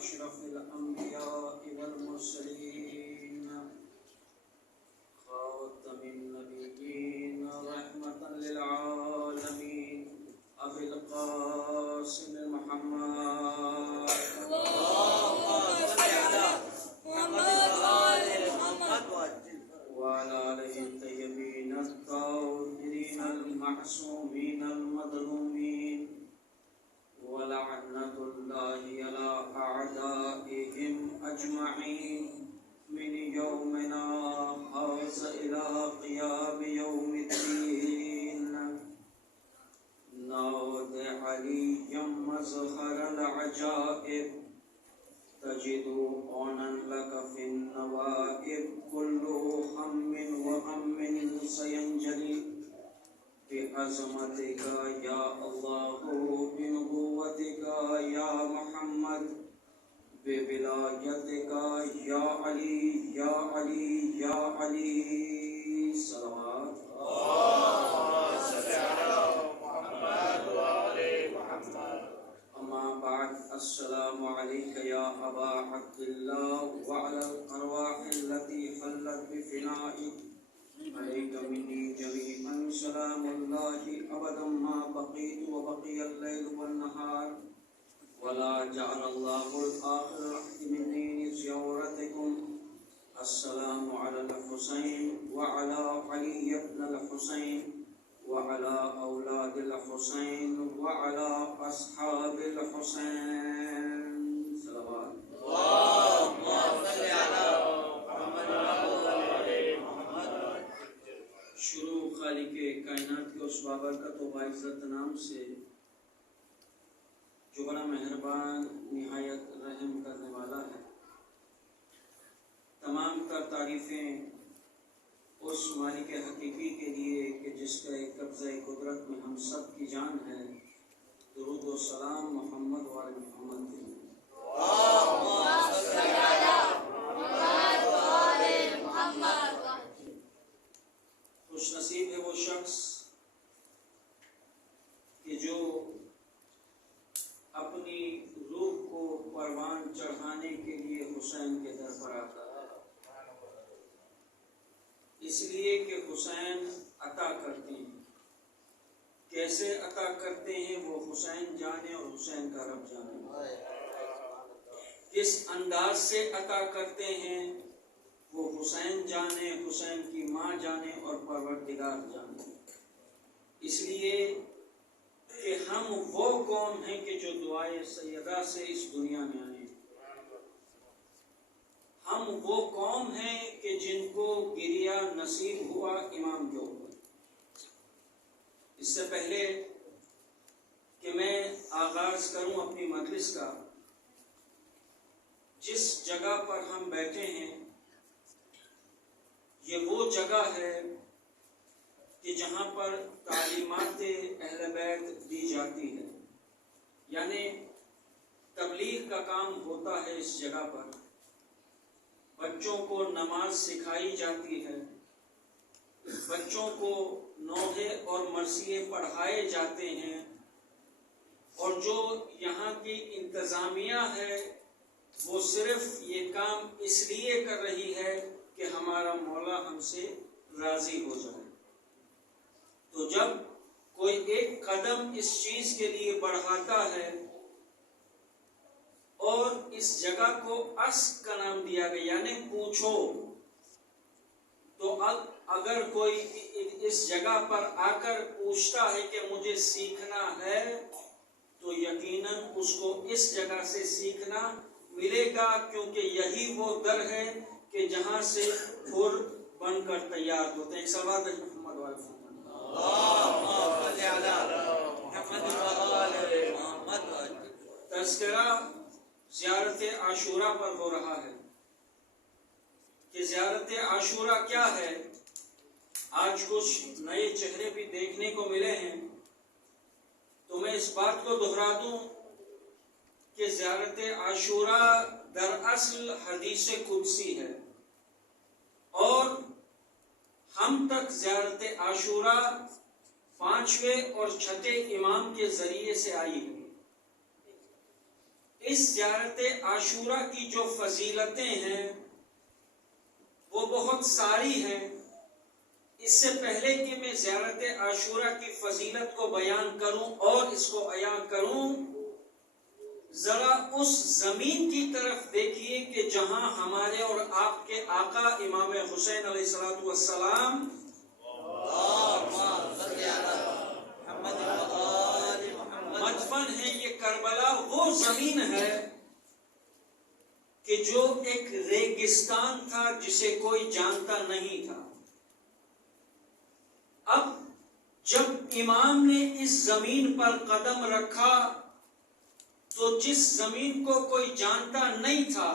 أشرف الأنبياء والمرسلين خاتم النبيين رحمة للعالمين أبي القاسم محمد وعلى آله الطيبين الطاهرين المعصومين المظلومين ولعنة الله على أعدائهم أجمعين من يومنا هذا إلى قيام يوم الدين. نود عليا مظهر العجائب تجد عونا لك في النوائب كل هم وغم سينجلي بعظمتك يا الله بنبوتك يا محمد بولايتك يا علي يا علي يا علي صلوات أما بعد السلام عليك يا أبا عبد الله وعلى الأرواح التي حلت بفنائك عليك مني جميعا سلام الله أبدا ما بقيت وبقي الليل والنهار ولا جعل الله الآخر مني زيارتكم. السلام على الحسين وعلى علي بن الحسين وعلى أولاد الحسين وعلى أصحاب الحسين صلوات اللهم صل على محمد وعلى محمد. شروع خالق کائنات کے اس بابرکت و باعزت نام سے جو بڑا مہربان نہایت رحم کرنے والا ہے. تمام تر تعریفیں اس مالک حقیقی کے لیے کہ جس کا ایک قبضہ قدرت میں ہم سب کی جان ہے. درود و سلام محمد وعلی محمد کے لیے. خوش نصیب ہے وہ شخص کہ جو اپنی روح کو پروان چڑھانے کے لیے حسین کے در پر آتا ہے. اس لیے کہ حسین عطا کرتے ہیں. کیسے عطا کرتے ہیں وہ حسین جانے اور حسین کا رب جانے. کس انداز سے عطا کرتے ہیں وہ حسین جانے, حسین کی ماں جانے اور پروردگار جانے. اس لیے کہ ہم وہ قوم ہیں کہ جو دعائے سیدہ سے اس دنیا میں آئے. ہم وہ قوم ہیں کہ جن کو گریہ نصیب ہوا امام کے اوپر. اس سے پہلے کہ میں آغاز کروں اپنی مجلس کا, جس جگہ پر ہم بیٹھے ہیں یہ وہ جگہ ہے کہ جہاں پر تعلیمات اہل بیت دی جاتی ہے. یعنی تبلیغ کا کام ہوتا ہے اس جگہ پر. بچوں کو نماز سکھائی جاتی ہے, بچوں کو نوحے اور مرثیے پڑھائے جاتے ہیں, اور جو یہاں کی انتظامیہ ہے وہ صرف یہ کام اس لیے کر رہی ہے کہ ہمارا مولا ہم سے راضی ہو جائے. تو جب کوئی ایک قدم اس چیز کے لیے بڑھاتا ہے, اور اس جگہ کو اسک کا نام دیا گیا یعنی پوچھو, تو اگر کوئی اس جگہ پر آ کر پوچھتا ہے کہ مجھے سیکھنا ہے تو یقیناً اس کو اس جگہ سے سیکھنا ملے گا, کیونکہ یہی وہ در ہے کہ جہاں سے حر بن کر تیار ہوتے ہیں. ایک صلوات محمد وعلی محمد. تذکرہ زیارت عاشورہ پر ہو رہا ہے کہ زیارت عاشورہ کیا ہے. آج کچھ نئے چہرے بھی دیکھنے کو ملے ہیں, تو میں اس بات کو دہرا دوں کہ زیارت عاشورہ دراصل حدیث قدسی ہے, اور ہم تک زیارت عاشورہ 5ویں اور 6ٹھے امام کے ذریعے سے آئی ہے. اس زیارت عاشورہ کی جو فضیلتیں ہیں وہ بہت ساری ہیں. اس سے پہلے کہ میں زیارت عاشورہ کی فضیلت کو بیان کروں اور اس کو عیاں کروں، ذرا اس زمین کی طرف دیکھیے کہ جہاں ہمارے اور آپ کے آقا امام حسین علیہ الصلوۃ والسلام مدفن ہیں. یہ کربلا وہ زمین ہے کہ جو ایک ریگستان تھا جسے کوئی جانتا نہیں تھا. اب جب امام نے اس زمین پر قدم رکھا تو جس زمین کو کوئی جانتا نہیں تھا،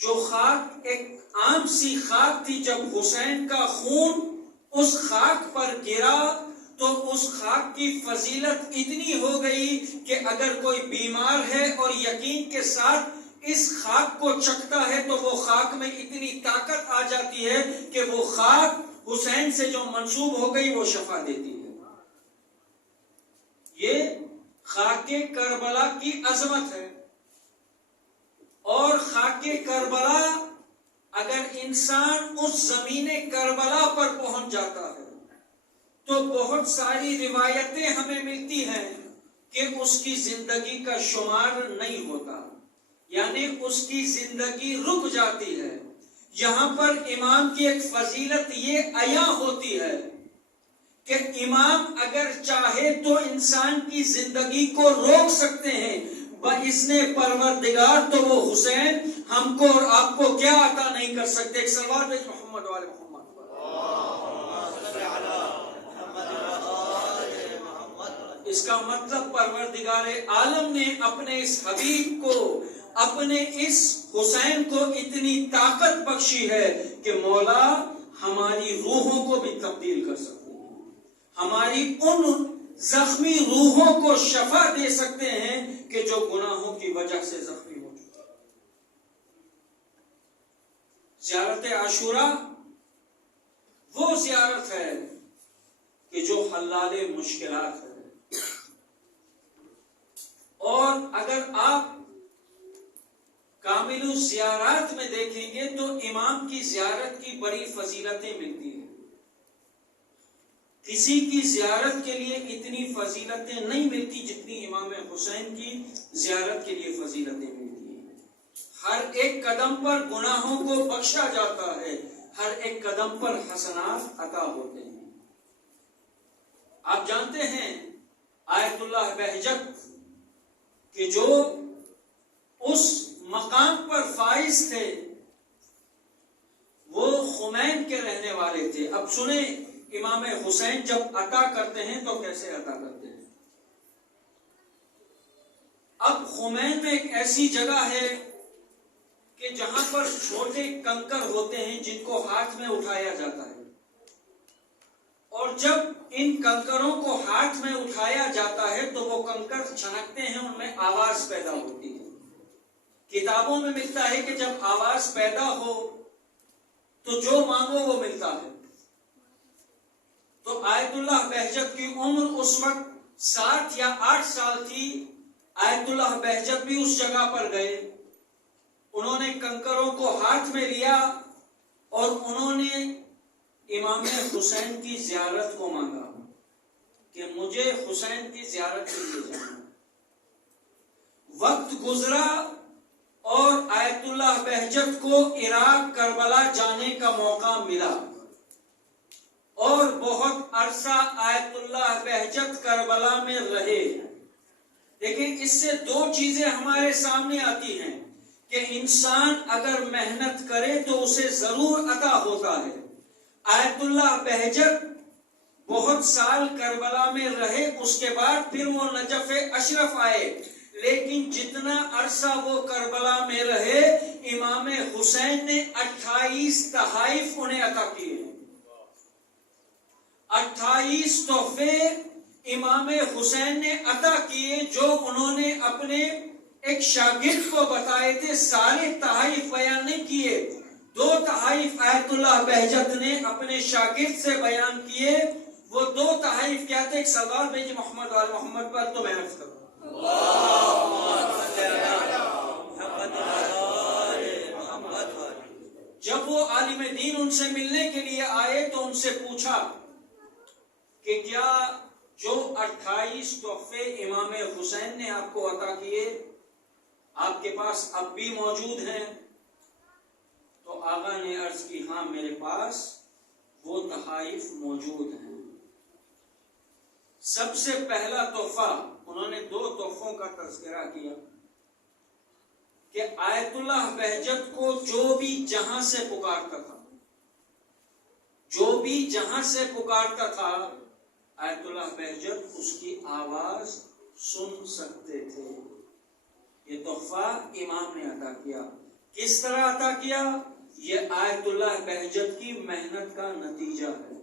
جو خاک ایک عام سی خاک تھی، جب حسین کا خون اس خاک پر گرا تو اس خاک کی فضیلت اتنی ہو گئی کہ اگر کوئی بیمار ہے اور یقین کے ساتھ اس خاک کو چکھتا ہے تو وہ خاک میں اتنی طاقت آ جاتی ہے کہ وہ خاک حسین سے جو منسوب ہو گئی وہ شفا دیتی ہے. یہ خاک کربلا کی عظمت ہے. اور خاک کربلا، اگر انسان اس زمین کربلا پر پہنچ جاتا ہے تو بہت ساری روایتیں ہمیں ملتی ہیں کہ اس کی زندگی کا شمار نہیں ہوتا، یعنی اس کی زندگی رک جاتی ہے. یہاں پر امام کی ایک فضیلت یہ عیاں ہوتی ہے کہ امام اگر چاہے تو انسان کی زندگی کو روک سکتے ہیں بإذن پروردگار. تو وہ حسین ہم کو اور آپ کو کیا عطا نہیں کر سکتے؟ ایک صلوات بھیج محمد وآل محمد. اس کا مطلب پروردگار عالم نے اپنے اس حبیب کو، اپنے اس حسین کو اتنی طاقت بخشی ہے کہ مولا ہماری روحوں کو بھی تبدیل کر سکتے ہیں، ہماری ان زخمی روحوں کو شفا دے سکتے ہیں کہ جو گناہوں کی وجہ سے زخمی ہو چکے. زیارت عاشورہ وہ زیارت ہے کہ جو حلال مشکلات ہے. اور اگر آپ کامل الزیارات میں دیکھیں گے تو امام کی زیارت کی بڑی فضیلتیں ملتی ہیں. کسی کی زیارت کے لیے اتنی فضیلتیں نہیں ملتی جتنی امام حسین کی زیارت کے لیے فضیلتیں ملتی ہیں. ہر ایک قدم پر گناہوں کو بخشا جاتا ہے، ہر ایک قدم پر حسنات عطا ہوتے ہیں. آپ جانتے ہیں آیت اللہ بہجت کہ جو اس مقام پر فائز تھے وہ خمین کے رہنے والے تھے. اب سنیں امام حسین جب عطا کرتے ہیں تو کیسے عطا کرتے ہیں. اب خمین میں ایک ایسی جگہ ہے کہ جہاں پر چھوٹے کنکر ہوتے ہیں جن کو ہاتھ میں اٹھایا جاتا ہے، اور جب ان کنکروں کو ہاتھ میں اٹھایا جاتا ہے تو وہ کنکر چھنکتے ہیں، ان میں آواز پیدا ہوتی ہے. کتابوں میں ملتا ہے کہ جب آواز پیدا ہو تو جو مانگو وہ ملتا ہے. تو آیت اللہ بہجت کی عمر اس وقت 7 یا 8 سال تھی. آیت اللہ بہجت بھی اس جگہ پر گئے، انہوں نے کنکروں کو ہاتھ میں لیا اور انہوں نے امام حسین کی زیارت کو مانگا کہ مجھے حسین کی زیارت کے لیے جانا. وقت گزرا اور آیت اللہ بہجت کو عراق کربلا جانے کا موقع ملا اور بہت عرصہ آیت اللہ بہجت کربلا میں رہے. لیکن اس سے 2 چیزیں ہمارے سامنے آتی ہیں کہ انسان اگر محنت کرے تو اسے ضرور عطا ہوتا ہے. آیت اللہ بہجت بہت سال کربلا میں رہے، اس کے بعد پھر وہ نجف اشرف آئے، لیکن جتنا عرصہ وہ کربلا میں رہے امام حسین نے 28 تحائف انہیں عطا کیے. 28 تحفے امام حسین نے عطا کیے جو انہوں نے اپنے ایک شاگرد کو بتائے تھے. سارے تحائف بیان نہیں کیے، 2 تحائف آیت اللہ بہجت نے اپنے شاگرد سے بیان کیے. وہ 2 تحائف کیا تھے؟ ایک سوال بھیجی محمد وآل محمد پر تو میں عرض کروں. جب وہ عالم دین ان سے ملنے کے لیے آئے تو ان سے پوچھا کہ کیا جو 28 تحفے امام حسین نے آپ کو عطا کیے آپ کے پاس اب بھی موجود ہیں؟ تو آقا نے عرض کی ہاں میرے پاس وہ تحائف موجود ہیں۔ سب سے پہلا تحفہ انہوں نے 2 تحفوں کا تذکرہ کیا کہ آیت اللہ بہجت کو جو بھی جہاں سے پکارتا تھا، جو بھی جہاں سے پکارتا تھا، آیت اللہ بہجت اس کی آواز سن سکتے تھے۔ یہ تحفہ امام نے عطا کیا۔ کس طرح عطا کیا؟ یہ آیت اللہ بہجت کی محنت کا نتیجہ ہے۔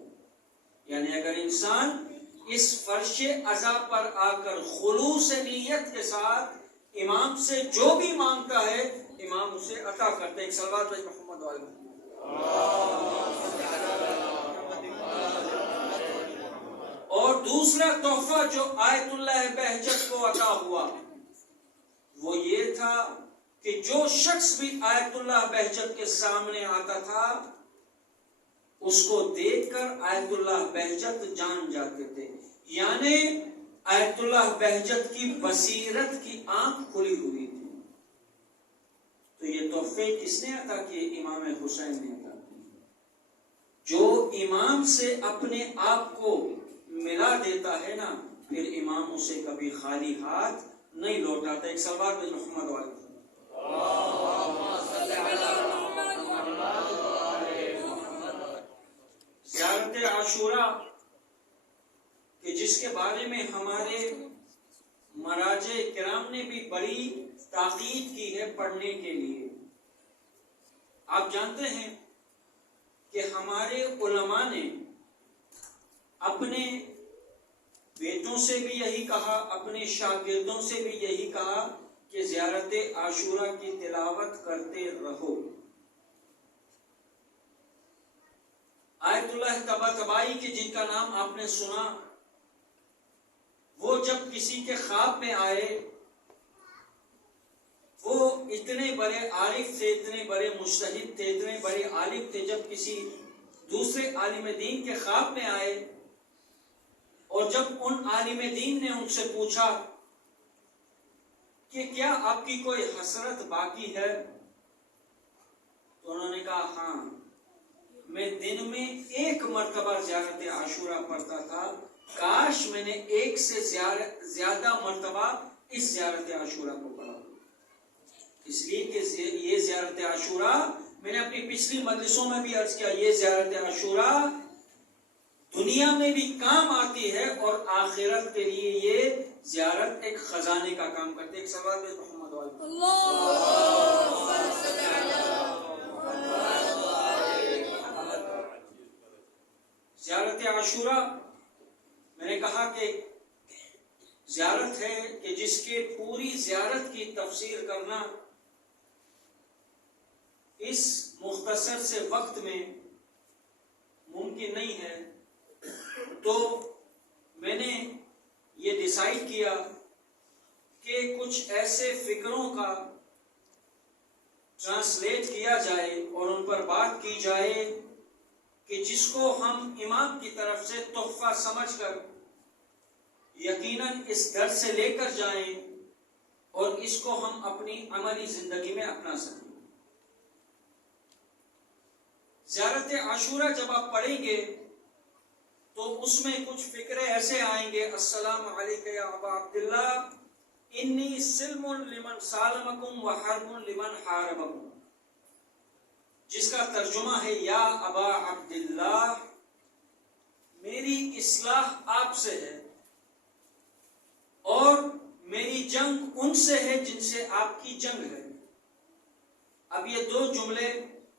یعنی اگر انسان اس فرش عزا پر آ کر خلوص نیت کے ساتھ امام سے جو بھی مانگتا ہے امام اسے عطا کرتے ہیں۔ ایک صلوات علی محمد وعلی محمد۔ اور دوسرا تحفہ جو آیت اللہ بہجت کو عطا ہوا وہ یہ تھا کہ جو شخص بھی آیت اللہ بہجت کے سامنے آتا تھا اس کو دیکھ کر آیت اللہ بہجت جان جاتے تھے۔ یعنی آیت اللہ بہجت کی بصیرت کی آنکھ کھلی ہوئی تھی۔ تو یہ تحفے کس نے عطا کیے؟ امام حسین نے عطا کیے۔ جو امام سے اپنے آپ کو ملا دیتا ہے نا پھر امام اسے کبھی خالی ہاتھ نہیں لوٹاتا۔ ایک صلوات محمد والی۔ زیارت عاشورہ کہ جس کے بارے میں ہمارے مراجع کرام نے بھی بڑی تاکید کی ہے پڑھنے کے لیے۔ آپ جانتے ہیں کہ ہمارے علماء نے اپنے بیٹوں سے بھی یہی کہا، اپنے شاگردوں سے بھی یہی کہا کہ زیارت عاشورہ کی تلاوت کرتے رہو۔ آیت اللہ طباطبائی کے جن کا نام آپ نے سنا، وہ جب کسی کے خواب میں آئے، وہ اتنے بڑے عارف تھے، اتنے بڑے مجتہد تھے، اتنے بڑے عالم تھے، جب کسی دوسرے عالم دین کے خواب میں آئے اور جب ان عالم دین نے ان سے پوچھا کہ کیا آپ کی کوئی حسرت باقی ہے، تو انہوں نے کہا ہاں میں دن میں 1 مرتبہ زیارت عاشورہ پڑھتا تھا، کاش میں نے 1 سے زیادہ مرتبہ اس زیارت عاشورہ کو پڑھا۔ اس لیے کہ یہ زیارت عاشورہ میں نے اپنی پچھلی مجلسوں میں بھی عرض کیا، یہ زیارت عاشورہ دنیا میں بھی کام آتی ہے اور آخرت کے لیے یہ زیارت ایک خزانے کا کام کرتے۔ ایک سوال ہے محمد زیارت عاشورہ میں نے کہا کہ زیارت ہے کہ جس کے پوری زیارت کی تفسیر کرنا اس مختصر سے وقت میں ممکن نہیں ہے، تو میں نے یہ ڈیسائیڈ کیا کہ کچھ ایسے فکروں کا ٹرانسلیٹ کیا جائے اور ان پر بات کی جائے کہ جس کو ہم امام کی طرف سے تحفہ سمجھ کر یقیناً اس در سے لے کر جائیں اور اس کو ہم اپنی عملی زندگی میں اپنا سکیں۔ زیارت عاشورہ جب آپ پڑھیں گے تو اس میں کچھ فکرے ایسے آئیں گے، السلام علیکم یا ابا عبداللہ انی سلم لمن سالمکم و حرب لمن حاربکم، جس کا ترجمہ ہے یا ابا عبداللہ میری اصلاح آپ سے ہے اور میری جنگ ان سے ہے جن سے آپ کی جنگ ہے۔ اب یہ 2 جملے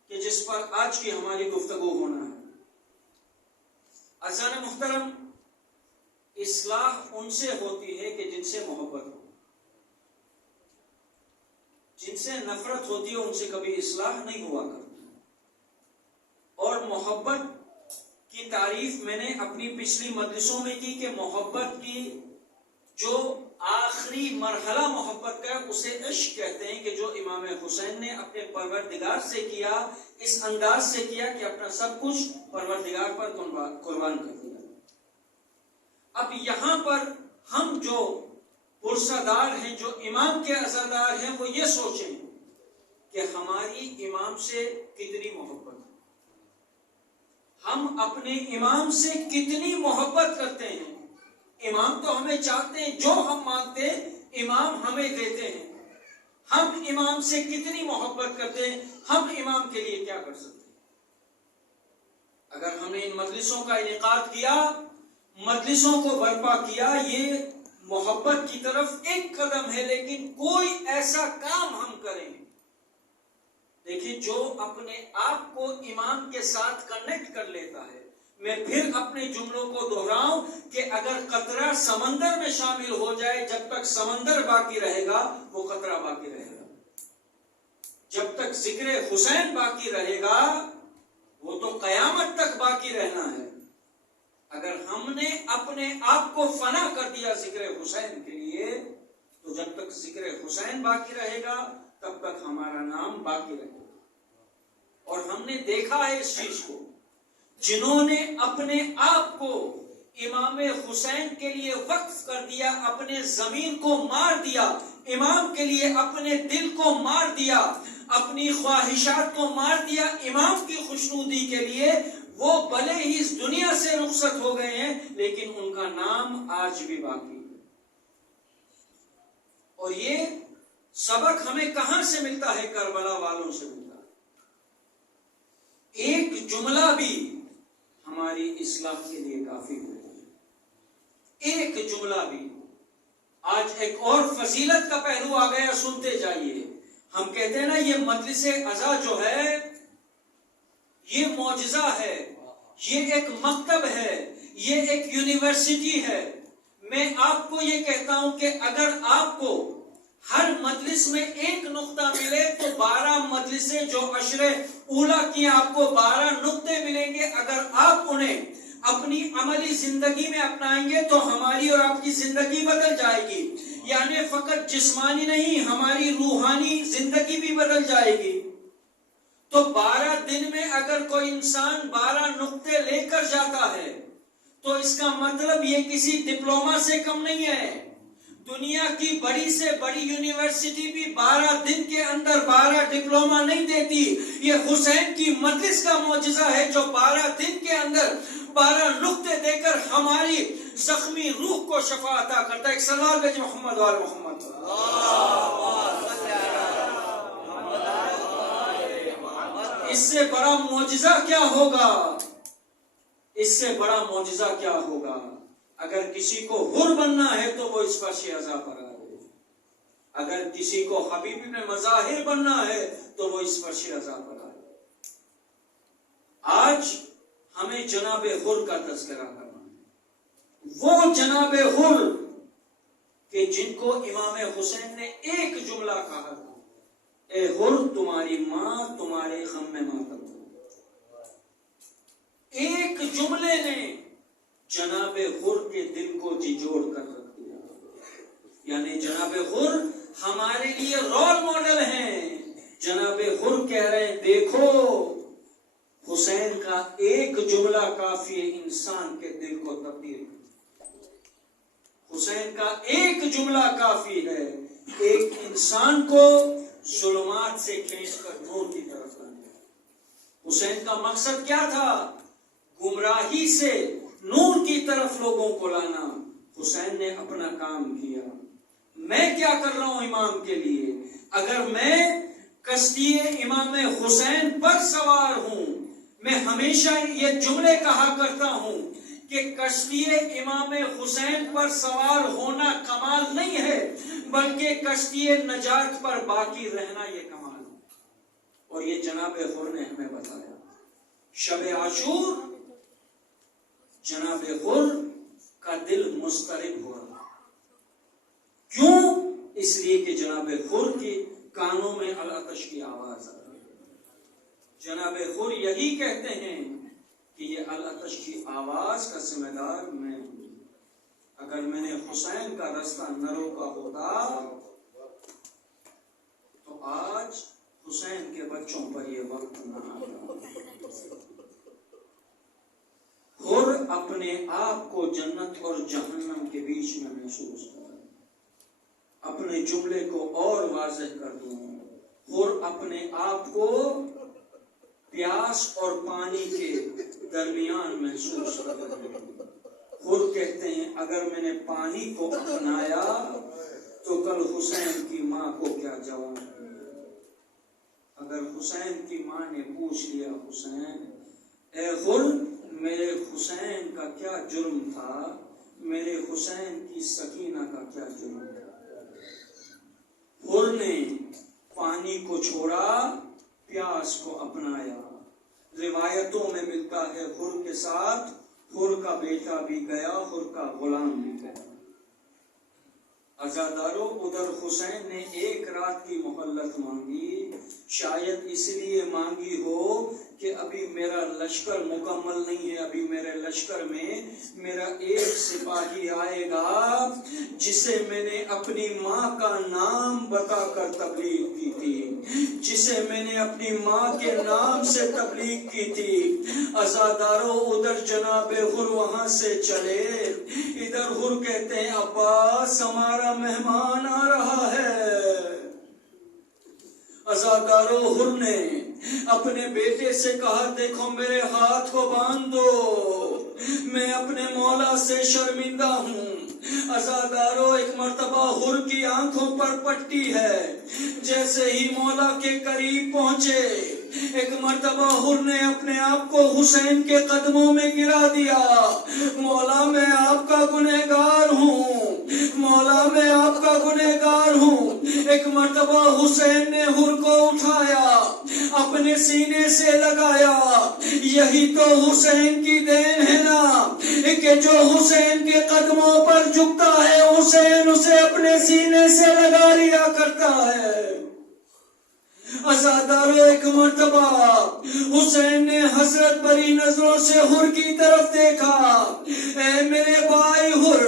کہ جس پر آج کی ہماری گفتگو ہونا ہے۔ عزیزان محترم، اصلاح ان سے ہوتی ہے کہ جن سے محبت ہو، جن سے نفرت ہوتی ہے ان سے کبھی اصلاح نہیں ہوا کرتی۔ اور محبت کی تعریف میں نے اپنی پچھلی مجلسوں میں کی کہ محبت کی جو آخری مرحلہ محبت کا اسے عشق کہتے ہیں، کہ جو امام حسین نے اپنے پروردگار سے کیا، اس انداز سے کیا کہ اپنا سب کچھ پروردگار پر قربان کر دیا۔ اب یہاں پر ہم جو پرسادار ہیں، جو امام کے عزادار ہیں، وہ یہ سوچیں کہ ہماری امام سے کتنی محبت ہے، ہم اپنے امام سے کتنی محبت کرتے ہیں۔ امام تو ہمیں چاہتے ہیں، جو ہم مانگتے ہیں امام ہمیں دیتے ہیں۔ ہم امام سے کتنی محبت کرتے ہیں، ہم امام کے لیے کیا کر سکتے ہیں؟ اگر ہم نے ان مجلسوں کا انعقاد کیا، مجلسوں کو برپا کیا، یہ محبت کی طرف ایک قدم ہے، لیکن کوئی ایسا کام ہم کریں، دیکھیں جو اپنے آپ کو امام کے ساتھ کنیکٹ کر لیتا ہے۔ میں پھر اپنے جملوں کو دہراؤں کہ اگر قطرہ سمندر میں شامل ہو جائے، جب تک سمندر باقی رہے گا وہ قطرہ باقی رہے گا، جب تک ذکر حسین باقی رہے گا وہ تو قیامت تک باقی رہنا ہے۔ اگر ہم نے اپنے آپ کو فنا کر دیا ذکر حسین کے لیے، تو جب تک ذکر حسین باقی رہے گا تب تک ہمارا نام باقی رہے گا۔ اور ہم نے دیکھا ہے اس چیز کو، جنہوں نے اپنے آپ کو امام حسین کے لیے وقف کر دیا، اپنے زمین کو مار دیا، امام کے لیے اپنے دل کو مار دیا، اپنی خواہشات کو مار دیا امام کی خوشنودی کے لیے، وہ بھلے ہی اس دنیا سے رخصت ہو گئے ہیں لیکن ان کا نام آج بھی باقی ہے۔ اور یہ سبق ہمیں کہاں سے ملتا ہے؟ کربلا والوں سے ملتا ہے۔ ایک جملہ بھی ہماری اصلاح کے لیے کافی ہوتا ہے، ایک جملہ بھی۔ آج ایک اور فضیلت کا پہلو آ گیا، سنتے جائیے۔ ہم کہتے ہیں نا یہ مجلس عزا جو ہے یہ معجزہ ہے، یہ ایک مکتب ہے، یہ ایک یونیورسٹی ہے۔ میں آپ کو یہ کہتا ہوں کہ اگر آپ کو ہر مجلس میں ایک نقطہ ملے تو 12 مجلسیں جو عشر اولا کی آپ کو 12 نقطے ملیں گے، اگر آپ انہیں اپنی عملی زندگی میں اپنائیں گے تو ہماری اور آپ کی زندگی بدل جائے گی۔ یعنی فقط جسمانی نہیں، ہماری روحانی زندگی بھی بدل جائے گی۔ تو 12 دن میں اگر کوئی انسان 12 نقطے لے کر جاتا ہے تو اس کا مطلب یہ کسی ڈپلوما سے کم نہیں ہے۔ دنیا کی بڑی سے بڑی یونیورسٹی بھی 12 دن کے اندر 12 ڈپلوما نہیں دیتی۔ یہ حسین کی مجلس کا معجزہ ہے جو 12 دن کے اندر 12 نقطے دے کر ہماری زخمی روح کو شفا عطا کرتا ہے۔ ایک صلوات بھیج محمد وآل محمد۔ اس سے بڑا معجزہ کیا ہوگا؟ اس سے بڑا معجزہ کیا ہوگا؟ اگر کسی کو حر بننا ہے تو وہ اس فرش عزا پر آئے، اگر کسی کو حبیب ابن مظاہر بننا ہے تو وہ اس فرش عزا پر آئے۔ آج ہمیں جناب حر کا تذکرہ کرنا ہے، وہ جناب حر کہ جن کو امام حسین نے ایک جملہ کہا تھا، اے حر تمہاری ماں تمہارے غم میں ماتم ہو۔ ایک جملے نے جناب حر کے دل کو جھنجھوڑ کر رکھ دیا۔ یعنی جناب حر ہمارے لیے رول ماڈل ہیں۔ جناب حر کہہ رہے ہیں دیکھو حسین کا ایک جملہ کافی ہے انسان کے دل کو تبدیل کرنے۔ حسین کا ایک جملہ کافی ہے ایک انسان کو ظلمات سے کھینچ کر نور کی طرف لانے۔ حسین کا مقصد کیا تھا؟ گمراہی سے نور کی طرف لوگوں کو لانا۔ حسین نے اپنا کام کیا۔ میں کیا کر رہا ہوں امام کے لیے؟ اگر میں کشتی امام حسین پر سوار ہوں، میں ہمیشہ یہ جملے کہا کرتا ہوں کہ کشتی امام حسین پر سوار ہونا کمال نہیں ہے، بلکہ کشتی نجات پر باقی رہنا یہ کمال ہے۔ اور یہ جناب حر نے ہمیں بتایا۔ شب عاشور جناب حر کا دل مضطرب ہوا۔ کیوں؟ اس لیے کہ جناب حر کے کانوں میں العطش کی آواز آ رہی ہے۔ جناب حر یہی کہتے ہیں کہ یہ العطش کی آواز کا ذمہ دار میں ہوں۔ اگر میں نے حسین کا رستہ نہ روکا ہوتا تو آج حسین کے بچوں پر یہ وقت نہ آتا۔ حر اپنے آپ کو جنت اور جہنم کے بیچ میں محسوس کر، اپنے جملے کو اور واضح کر دوں، حر اپنے آپ کو پیاس اور پانی کے درمیان محسوس کر رہے ہیں۔ حر کہتے ہیں اگر میں نے پانی کو اپنایا تو کل حسین کی ماں کو کیا جواب دیا؟ اگر حسین کی ماں نے پوچھ لیا حسین اے حر میرے حسین کا کیا جرم تھا، میرے حسین کی سکینہ کا کیا جرم تھا؟ حر نے پانی کو چھوڑا، پیاس کو اپنایا۔ روایتوں میں ملتا ہے حر کے ساتھ حر کا بیٹا بھی گیا، حر کا غلام بھی گیا۔ عزادارو، ادھر حسین نے ایک رات کی مہلت مانگی، شاید اس لیے مانگی ہو کہ ابھی میرا لشکر مکمل نہیں ہے، ابھی میرے لشکر میں میرا ایک سپاہی آئے گا جسے میں نے اپنی ماں کا نام بتا کر تبلیغ کی تھی، جسے میں نے اپنی ماں کے نام سے تبلیغ کی تھی۔ عزادارو، ادھر جناب حر وہاں سے چلے، ادھر حر کہتے ہیں عباس ہمارا مہمان آ رہا ہے۔ عزادارو، حر نے اپنے بیٹے سے کہا دیکھو میرے ہاتھ کو باندھ دو، میں اپنے مولا سے شرمندہ ہوں۔ عزادارو، ایک مرتبہ حر کی آنکھوں پر پٹی ہے، جیسے ہی مولا کے قریب پہنچے ایک مرتبہ حر نے اپنے آپ کو حسین کے قدموں میں گرا دیا، مولا میں آپ کا گنہگار ہوں، مولا میں آپ کا گنہگار ہوں۔ ایک مرتبہ حسین نے حر کو اٹھایا، اپنے سینے سے لگایا۔ یہی تو حسین کی دین ہے نا کہ جو حسین کے قدموں پر جھکتا ہے حسین اسے اپنے سینے سے لگا لیا کرتا ہے۔ عزادارو، ایک مرتبہ حسین نے حسرت بھری نظروں سے حر کی طرف دیکھا، اے میرے بھائی حر،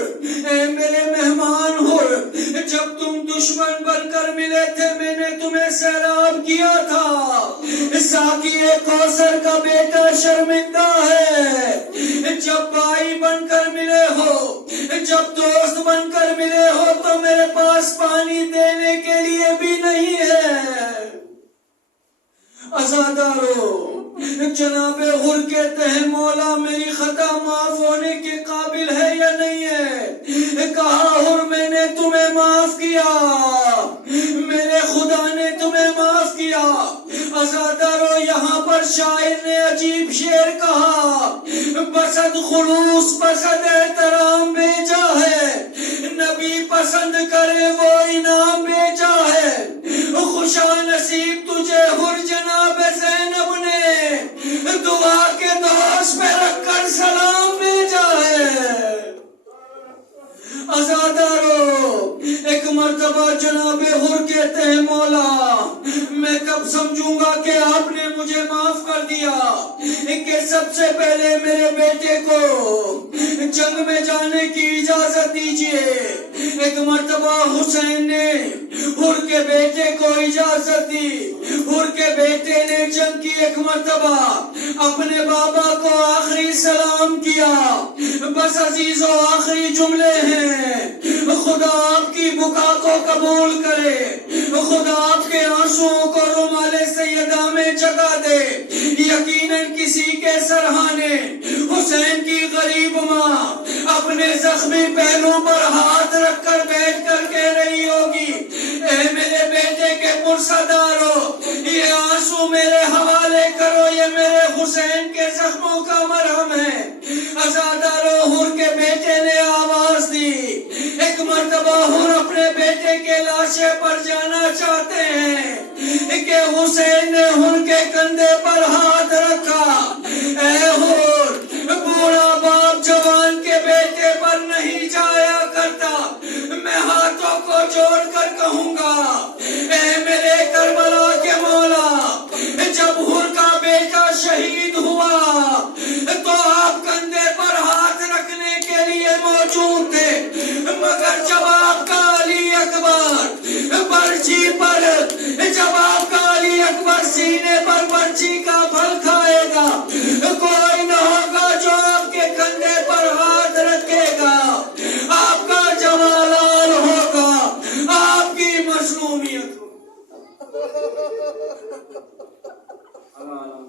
اے میرے مہمان حر، جب تم دشمن بن کر ملے تھے میں نے تمہیں سیراب کیا تھا، ساقی کوثر کا بیٹا شرمندہ ہے۔ جب بھائی بن کر ملے ہو، جب دوست بن کر ملے ہو تو میرے پاس پانی دینے کے لیے بھی نہیں ہے۔ عزادارو، جناب حر کہتے ہیں مولا میری خطا معاف ہونے کے قابل ہے یا نہیں ہے؟ کہا حر میں نے تمہیں معاف کیا، میرے خدا نے تمہیں معاف کیا۔ عزادارو، یہاں پر شاعر نے عجیب شعر کہا، بسد خلوص بسد احترام بیچا ہے، نبی پسند کرے وہ انعام بیچا ہے۔ خوشا نصیب تجھے حر جناب زینب نے دعا کے دوست پہ رکھ کر سلام بھیجا ہے۔ عزادارو، ایک مرتبہ جناب حر کہتے ہیں مولا میں کب سمجھوں گا کہ آپ نے مجھے معاف کر دیا کہ سب سے پہلے میرے بیٹے کو جنگ میں جانے کی اجازت دیجیے۔ ایک مرتبہ حسین نے حر کے بیٹے کو اجازت دی، حر کے بیٹے نے جنگ کی۔ ایک مرتبہ اپنے بابا کو آخری سلام کیا۔ بس عزیزو، آخری جملے ہیں، خدا آپ کی بکا کو قبول کرے، خدا آپ کے آنسوؤں کو رومال سیدہ میں جگہ دے۔ یقیناً کسی کے سرہانے حسین کی غریب ماں اپنے زخمی پہلو پر ہاتھ رکھ کر بیٹھ کر کہہ رہی ہوگی، اے میرے بیٹے کے پرسدارو، یہ آنسو میرے حوالے کرو، یہ میرے حسین کے زخموں کا مرہم ہے۔ عزادارو، حر کے بیٹے نے آواز دی۔ ایک مرتبہ حر اپنے بیٹے کے لاشے پر جانا چاہتے ہیں کہ حسین نے حر کے کندھے پر ہاتھ رکھا۔ اے حر، بوڑھا باپ جوان کے بیٹے پر نہیں جایا کرتا، میں ہاتھوں کو جوڑ کر کہوں گا، اے میرے کربلا کے مولا، جب حر کا بیٹا شہید ہوا تو آپ کندھے پر ہاتھ رکھنے کے لیے موجود تھے، جب آپ کا علی اکبر سینے پر برچی کا پھل کھائے گا کوئی نہ ہوگا جو آپ کے کندھے پر ہاتھ رکھے گا. آپ کا جمالان ہوگا, آپ کی مظلومیت ہوگی. اللہ